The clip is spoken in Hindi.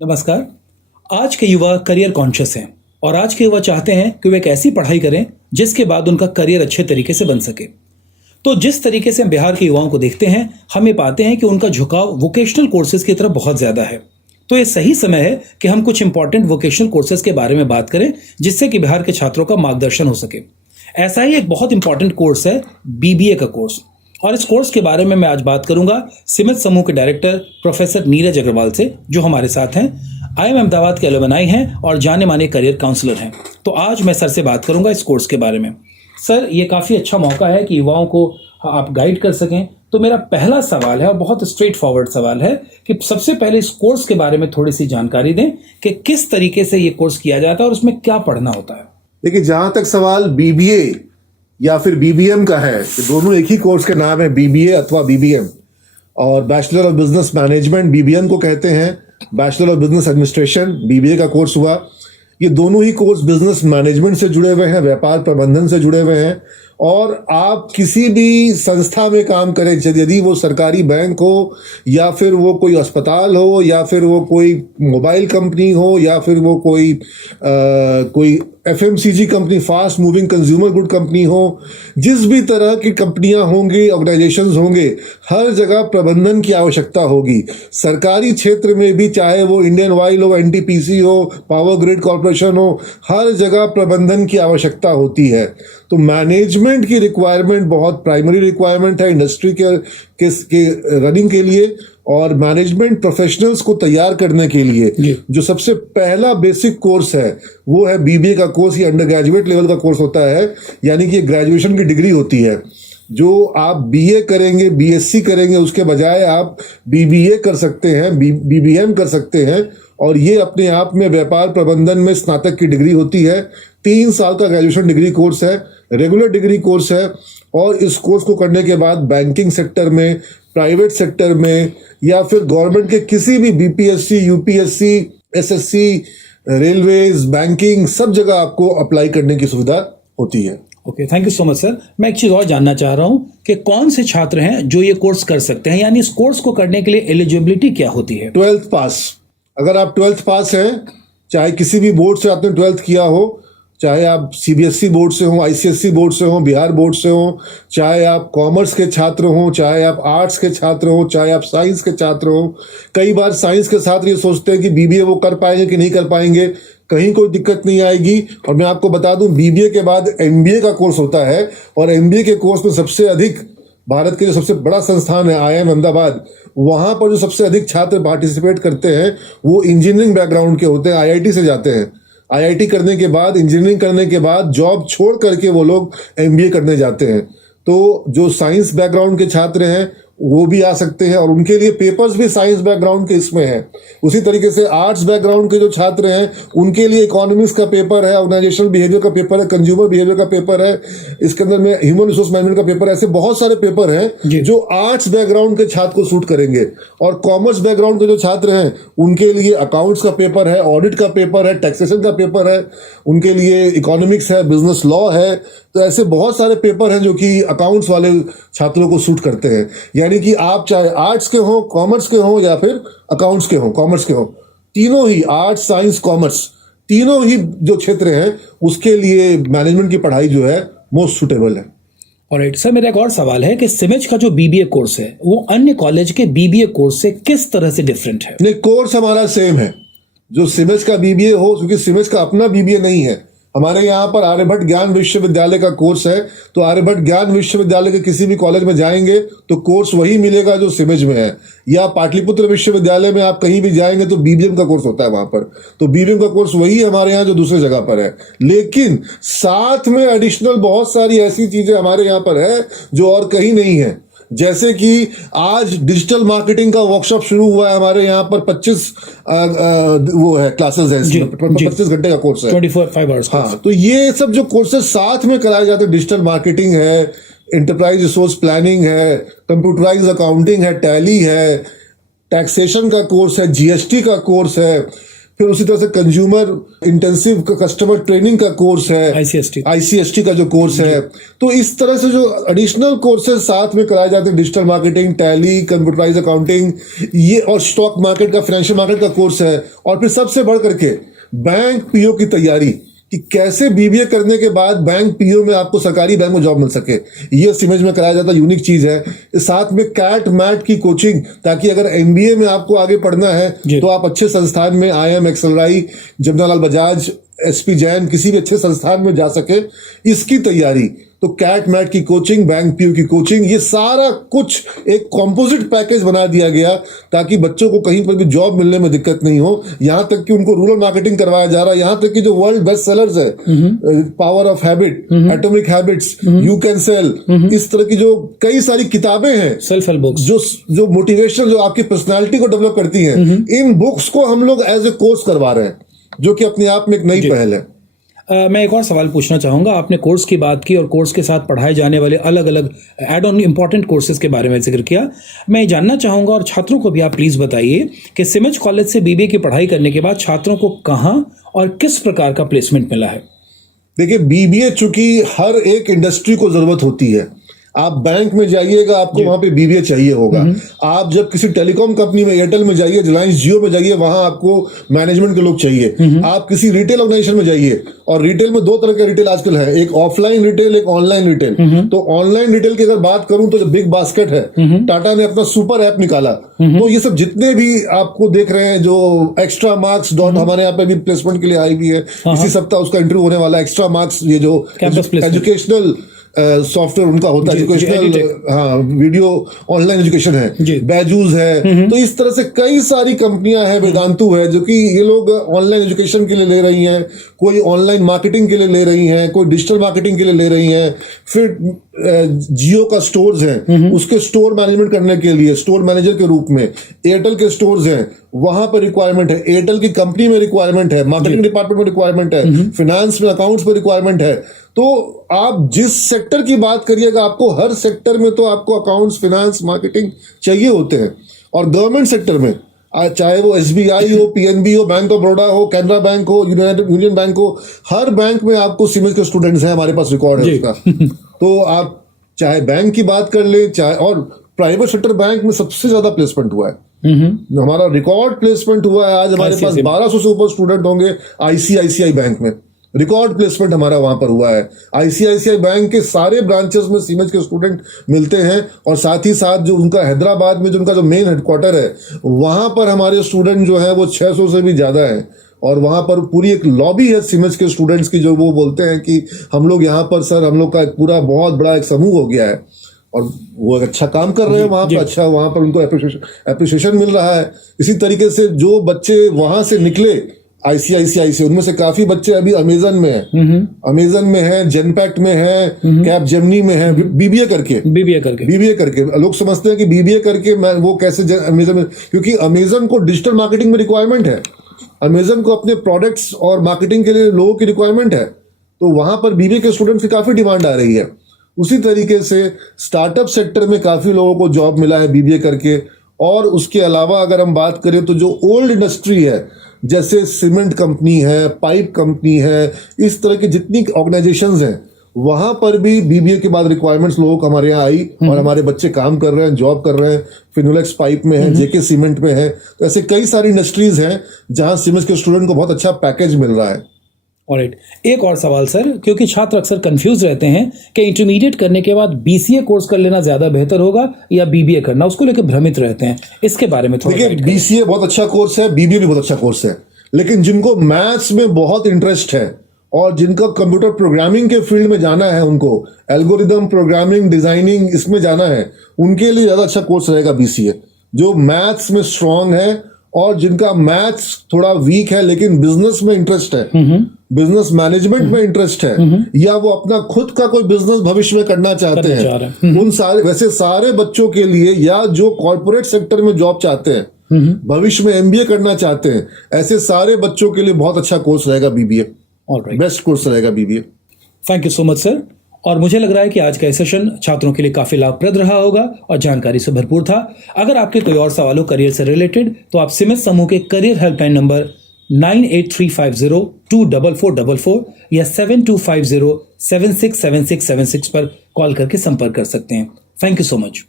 नमस्कार। आज के युवा करियर कॉन्शियस हैं और आज के युवा चाहते हैं कि वे एक ऐसी पढ़ाई करें जिसके बाद उनका करियर अच्छे तरीके से बन सके। तो जिस तरीके से हम बिहार के युवाओं को देखते हैं, हम ये पाते हैं कि उनका झुकाव वोकेशनल कोर्सेज की तरफ बहुत ज्यादा है। तो ये सही समय है कि हम कुछ इंपॉर्टेंट वोकेशनल कोर्सेज के बारे में बात करें जिससे कि बिहार के छात्रों का मार्गदर्शन हो सके। ऐसा ही एक बहुत इंपॉर्टेंट कोर्स है बीबीए का कोर्स, और इस कोर्स के बारे में मैं आज बात करूंगा सिमित समूह के डायरेक्टर प्रोफेसर नीरज अग्रवाल से, जो हमारे साथ हैं। आईआईएम अहमदाबाद के एलुमनाई हैं और जाने माने करियर काउंसलर हैं। तो आज मैं सर से बात करूंगा इस कोर्स के बारे में। सर, ये काफ़ी अच्छा मौका है कि युवाओं को आप गाइड कर सकें। तो मेरा पहला सवाल है और बहुत स्ट्रेट फॉरवर्ड सवाल है कि सबसे पहले इस कोर्स के बारे में थोड़ी सी जानकारी दें कि किस तरीके से ये कोर्स किया जाता है और उसमें क्या पढ़ना होता है। देखिए, जहां तक सवाल बीबीए या फिर बीबीएम का है, तो दोनों एक ही कोर्स के नाम है, बीबीए अथवा बीबीएम। और bachelor of business management BBM को कहते हैं, bachelor of business administration BBA का कोर्स हुआ। ये दोनों ही कोर्स बिजनेस मैनेजमेंट से जुड़े हुए हैं, व्यापार प्रबंधन से जुड़े हुए हैं। और आप किसी भी संस्था में काम करें, यदि वो सरकारी बैंक हो या फिर वो कोई अस्पताल हो या फिर वो कोई मोबाइल कंपनी हो या फिर वो कोई FMCG company, fast moving consumer good company हो, जिस भी तरह की कंपनियां होंगी, ऑर्गेनाइजेशंस होंगे, हर जगह प्रबंधन की आवश्यकता होगी। सरकारी क्षेत्र में भी, चाहे वो इंडियन ऑयल हो, एनटीपीसी हो, पावर ग्रिड कॉर्पोरेशन हो, हर जगह प्रबंधन की आवश्यकता होती है। तो मैनेजमेंट की रिक्वायरमेंट बहुत प्राइमरी रिक्वायरमेंट है इंडस्ट्री के रनिंग के लिए। और मैनेजमेंट प्रोफेशनल्स को तैयार करने के लिए जो सबसे पहला बेसिक कोर्स है वो है बीबीए का कोर्स। ये अंडर ग्रेजुएट लेवल का कोर्स होता है, यानी कि ग्रेजुएशन की डिग्री होती है। जो आप बीए करेंगे, बीएससी करेंगे, उसके बजाय आप बीबीए कर सकते हैं, बीबीएम कर सकते हैं। और ये अपने आप में व्यापार प्रबंधन में स्नातक की डिग्री होती है। 3 साल का ग्रेजुएशन डिग्री कोर्स है, रेगुलर डिग्री कोर्स है। और इस कोर्स को करने के बाद बैंकिंग सेक्टर में, प्राइवेट सेक्टर में या फिर गवर्नमेंट के किसी भी BPSC, UPSC, SSC, railways, banking, सब जगह आपको अप्लाई करने की सुविधा होती है। Okay, thank you so much sir. मैं एक चीज़ और जानना चाह रहा हूँ कि कौन से छात्र हैं जो ये कोर्स कर सकते हैं, यानी इस कोर्स को करने के लिए एलिजिबिलिटी क्या होती है? 12th पास। अगर आप 12th पास हैं, चाहे किसी भी बोर्ड से आपने 12th किया हो, चाहे आप सीबीएसई बोर्ड से हो, आईसीएसई बोर्ड से हो, बिहार बोर्ड से हो, चाहे आप कॉमर्स के छात्र हो, चाहे आप आर्ट्स के छात्र हो, चाहे आप साइंस के छात्र हो। कई बार साइंस के छात्र ये सोचते हैं कि बीबीए वो कर पाएंगे कि नहीं कर पाएंगे। कहीं कोई दिक्कत नहीं आएगी। और मैं आपको बता दूं, बीबीए के बाद एमबीए का कोर्स होता है, और एमबीए के कोर्स में सबसे अधिक, भारत के जो सबसे बड़ा संस्थान है आईआईएम अहमदाबाद, वहां पर जो सबसे अधिक छात्र पार्टिसिपेट करते हैं वो इंजीनियरिंग बैकग्राउंड के होते हैं, आईआईटी से जाते हैं। आईआईटी करने के बाद, इंजीनियरिंग करने के बाद जॉब छोड़ करके वो लोग एमबीए करने जाते हैं। तो जो साइंस बैकग्राउंड के छात्र हैं वो भी आ सकते हैं, और उनके लिए पेपर्स भी साइंस बैकग्राउंड के इसमें है। उसी तरीके से आर्ट्स बैकग्राउंड के जो छात्र हैं उनके लिए इकोनॉमिक्स का पेपर है, ऑर्गेनाइजेशनल बिहेवियर का पेपर है, कंज्यूमर बिहेवियर का पेपर है, इसके अंदर में ह्यूमन रिसोर्स मैनेजमेंट का पेपर है। ऐसे बहुत सारे पेपर हैं जो आर्ट्स बैकग्राउंड के छात्र को सूट करेंगे। और कॉमर्स बैकग्राउंड के जो छात्र हैं उनके लिए अकाउंट्स का पेपर है, ऑडिट का पेपर है, टैक्सेशन का पेपर है, उनके लिए इकोनॉमिक्स है, बिजनेस लॉ है। तो ऐसे बहुत सारे पेपर हैं जो कि अकाउंट्स वाले छात्रों को सूट करते हैं। यानी कि आप चाहे आर्ट्स के हो, कॉमर्स के हो, या फिर अकाउंट्स के हो, कॉमर्स के हो, तीनों ही, आर्ट्स, साइंस, कॉमर्स, तीनों ही जो क्षेत्र हैं उसके लिए मैनेजमेंट की पढ़ाई जो है मोस्ट सुटेबल है। ऑलराइट सर, मेरा एक और सवाल है कि सिमिज का जो बीबीए कोर्स है वो अन्य कॉलेज के बीबीए कोर्स से किस तरह से डिफरेंट है? नहीं, कोर्स हमारा सेम है। जो सिमिज का बीबीए हो, क्योंकि सिमिज का अपना बीबीए नहीं है, हमारे यहाँ पर आर्यभट्ट ज्ञान विश्वविद्यालय का कोर्स है। तो आर्यभट्ट ज्ञान विश्वविद्यालय के किसी भी कॉलेज में जाएंगे तो कोर्स वही मिलेगा जो सिमिज में है, या पाटलिपुत्र विश्वविद्यालय में आप कहीं भी जाएंगे तो बीबीएम का कोर्स होता है वहां पर। तो बीबीएम का कोर्स वही है हमारे यहाँ जो दूसरी जगह पर है, लेकिन साथ में एडिशनल बहुत सारी ऐसी चीजें हमारे यहाँ पर है जो और कहीं नहीं है। जैसे कि आज डिजिटल मार्केटिंग का वर्कशॉप शुरू हुआ है हमारे यहाँ पर, 25 वो है क्लासेस है, 25 घंटे का कोर्स है, 24/5 आवर्स। हाँ, तो ये सब जो कोर्सेज साथ में कराए जाते हैं, डिजिटल मार्केटिंग है, एंटरप्राइज रिसोर्स प्लानिंग है, कंप्यूटराइज अकाउंटिंग है, टैली है, टैक्सेशन का कोर्स है, जीएसटी का कोर्स है, फिर उसी तरह से कंज्यूमर इंटेंसिव कस्टमर ट्रेनिंग का कोर्स है, ICST का जो कोर्स है। तो इस तरह से जो एडिशनल कोर्सेज साथ में कराए जाते हैं, digital marketing, Tally, computerise accounting, ये और स्टॉक मार्केट का, फाइनेंशियल मार्केट का कोर्स है। और फिर सबसे बढ़ करके बैंक पीओ की तैयारी, कि कैसे बीबीए करने के बाद बैंक पीओ में आपको सरकारी बैंक में जॉब मिल सके, ये सिमज में कराया जाता यूनिक चीज है। साथ में कैट मैट की कोचिंग, ताकि अगर एमबीए में आपको आगे पढ़ना है तो आप अच्छे संस्थान में, IIM, एक्सेलराई, जमनालाल बजाज, SP जैन, किसी भी अच्छे संस्थान में जा सके, इसकी तैयारी। तो कैट मैट की कोचिंग, बैंक पीओ की कोचिंग, ये सारा कुछ एक कॉम्पोजिट पैकेज बना दिया गया ताकि बच्चों को कहीं पर भी जॉब मिलने में दिक्कत नहीं हो। यहां तक कि उनको रूरल मार्केटिंग करवाया जा रहा है, यहां तक कि जो वर्ल्ड बेस्ट सेलर्स है, power of habit, atomic habits, you can sell, इस तरह की जो कई सारी किताबें हैं, सेल्फ हेल्प बुक्स, जो मोटिवेशन, जो आपकी पर्सनैलिटी को डेवलप करती हैं, इन बुक्स को हम लोग एज ए कोर्स करवा रहे हैं, जो कि अपने आप में एक नई पहल है। मैं एक और सवाल पूछना चाहूंगा। आपने कोर्स की बात की और कोर्स के साथ पढ़ाए जाने वाले अलग अलग एड ऑन इंपॉर्टेंट कोर्सेज के बारे में जिक्र किया। मैं जानना चाहूंगा, और छात्रों को भी आप प्लीज बताइए, कि सिमज कॉलेज से बीबीए की पढ़ाई करने के बाद छात्रों को कहां और किस प्रकार का प्लेसमेंट मिला है? देखिए, बीबीए चूंकि हर एक इंडस्ट्री को जरूरत होती है। आप बैंक में जाइएगा, आपको वहां पे बीबीए चाहिए होगा। आप जब किसी टेलीकॉम कंपनी में, एयरटेल में जाइए, रिलायंस जियो में जाइए, वहां आपको मैनेजमेंट के लोग चाहिए। आप किसी रिटेल ऑर्गेनाइजेशन में जाइए, और रिटेल में दो तरह के रिटेल आजकल है, एक ऑफलाइन रिटेल, एक ऑनलाइन रिटेल। तो ऑनलाइन रिटेल की अगर बात करूं तो बिग बास्केट है, टाटा ने अपना सुपर ऐप निकाला। तो ये सब जितने भी आपको देख रहे हैं, जो एक्स्ट्रा मार्क्स डॉट हमारे यहाँ पे भी प्लेसमेंट के लिए आई भी है, इसी सप्ताह उसका इंटरव्यू होने वाला है। एक्स्ट्रा मार्क्स, ये जो एजुकेशनल सॉफ्टवेयर उनका होता है, एजुकेशनल, हाँ, वीडियो ऑनलाइन एजुकेशन है, बैजूस है। तो इस तरह से कई सारी कंपनियां हैं, वेदांतु है, जो कि ये लोग ऑनलाइन एजुकेशन के लिए ले रही हैं, कोई ऑनलाइन मार्केटिंग के लिए ले रही हैं, कोई डिजिटल मार्केटिंग के लिए ले रही हैं। फिर जियो का स्टोर्स हैं, उसके स्टोर मैनेजमेंट करने के लिए स्टोर मैनेजर के रूप में। एयरटेल के स्टोर्स हैं, वहां पर रिक्वायरमेंट है। एयरटेल की कंपनी में रिक्वायरमेंट है, मार्केटिंग डिपार्टमेंट में रिक्वायरमेंट है, फिनेंस में, अकाउंट्स में रिक्वायरमेंट है। तो आप जिस सेक्टर की बात करिएगा, आपको हर सेक्टर में तो आपको अकाउंट्स, फिनेंस, मार्केटिंग चाहिए होते हैं। और गवर्नमेंट सेक्टर में, चाहे वो SBI हो, PNB हो, बैंक ऑफ बड़ौदा हो, कैनरा बैंक हो, यूनियन बैंक हो, हर बैंक में आपको सिमज के स्टूडेंट्स हैं, हमारे पास रिकॉर्ड है उसका। तो आप चाहे बैंक की बात कर ले, चाहे, और प्राइवेट सेक्टर बैंक में सबसे ज्यादा प्लेसमेंट हुआ है। हमारा रिकॉर्ड प्लेसमेंट हुआ है। आज हमारे पास 1200 से ऊपर स्टूडेंट होंगे ICICI बैंक में। रिकॉर्ड प्लेसमेंट हमारा वहां पर हुआ है। ICICI बैंक के सारे ब्रांचेस में सिमज के स्टूडेंट मिलते हैं, और साथ ही साथ जो उनका हैदराबाद में जो उनका जो मेन हेडक्वार्टर है, वहां पर हमारे स्टूडेंट जो है वो 600 से भी ज्यादा है। और वहां पर पूरी एक लॉबी है सिमज के स्टूडेंट्स की, जो वो बोलते हैं कि हम लोग यहाँ पर, सर, हम लोग का एक पूरा बहुत बड़ा एक समूह हो गया है, और वो अच्छा काम कर रहे हैं वहां पर। अच्छा, वहां पर उनको एप्रिसिएशन मिल रहा है। इसी तरीके से जो बच्चे वहां से निकले ICICI से, उनमें से काफी बच्चे अभी अमेजन में हैं, अमेजन में हैं, जेनपैक्ट में हैं, कैप जेमिनी में हैं, बीबीए करके। लोग समझते हैं कि बीबीए करके मैं वो कैसे अमेजन में, क्योंकि अमेजन को डिजिटल मार्केटिंग में रिक्वायरमेंट है, अमेजन को अपने प्रोडक्ट्स और मार्केटिंग के लिए लोगों की रिक्वायरमेंट है। तो वहां पर बीबीए के स्टूडेंट्स की काफी डिमांड आ रही है। उसी तरीके से स्टार्टअप सेक्टर में काफी लोगों को जॉब मिला है बीबीए करके। और उसके अलावा अगर हम बात करें तो जो ओल्ड इंडस्ट्री है, जैसे सीमेंट कंपनी है, पाइप कंपनी है, इस तरह की जितनी ऑर्गेनाइजेशंस हैं, वहां पर भी बीबीए के बाद रिक्वायरमेंट्स लोगों को हमारे यहाँ आई, और हमारे बच्चे काम कर रहे हैं, जॉब कर रहे हैं। फिनोलेक्स पाइप में है, जेके सीमेंट में है। तो ऐसे कई सारी इंडस्ट्रीज हैं जहां सिमज के स्टूडेंट को बहुत अच्छा पैकेज मिल रहा है। ऑलराइट, एक और सवाल सर, क्योंकि छात्र अक्सर कंफ्यूज रहते हैं कि इंटरमीडिएट करने के बाद BCA कोर्स कर लेना ज्यादा बेहतर होगा या BBA करना, उसको लेकर भ्रमित रहते हैं। इसके बारे में थोड़ा देखिए, BCA बहुत अच्छा कोर्स है, BBA भी बहुत अच्छा कोर्स है, लेकिन जिनको मैथ्स में बहुत इंटरेस्ट है और जिनका कंप्यूटर प्रोग्रामिंग के फील्ड में जाना है, उनको एल्गोरिदम प्रोग्रामिंग, डिजाइनिंग, इसमें जाना है, उनके लिए ज्यादा अच्छा कोर्स रहेगा BCA। जो मैथ्स में स्ट्रांग है और जिनका मैथ्स थोड़ा वीक है लेकिन बिजनेस में इंटरेस्ट है, बिजनेस मैनेजमेंट में इंटरेस्ट है, या वो अपना खुद का कोई बिजनेस भविष्य में करना चाहते हैं, उन सारे, वैसे सारे बच्चों के लिए, या जो कॉर्पोरेट सेक्टर में जॉब चाहते हैं, भविष्य में MBA करना चाहते हैं, ऐसे सारे बच्चों के लिए बहुत अच्छा कोर्स रहेगा BBA। बेस्ट कोर्स रहेगा BBA। Thank you so much sir. और मुझे लग रहा है कि आज का सेशन छात्रों के लिए काफी लाभप्रद रहा होगा और जानकारी से भरपूर था। अगर आपके कोई और सवाल हो करियर से रिलेटेड, तो आप सिमज समूह के करियर हेल्पलाइन नंबर 9835024444 या 7250767676 पर कॉल करके संपर्क कर सकते हैं। Thank you so much.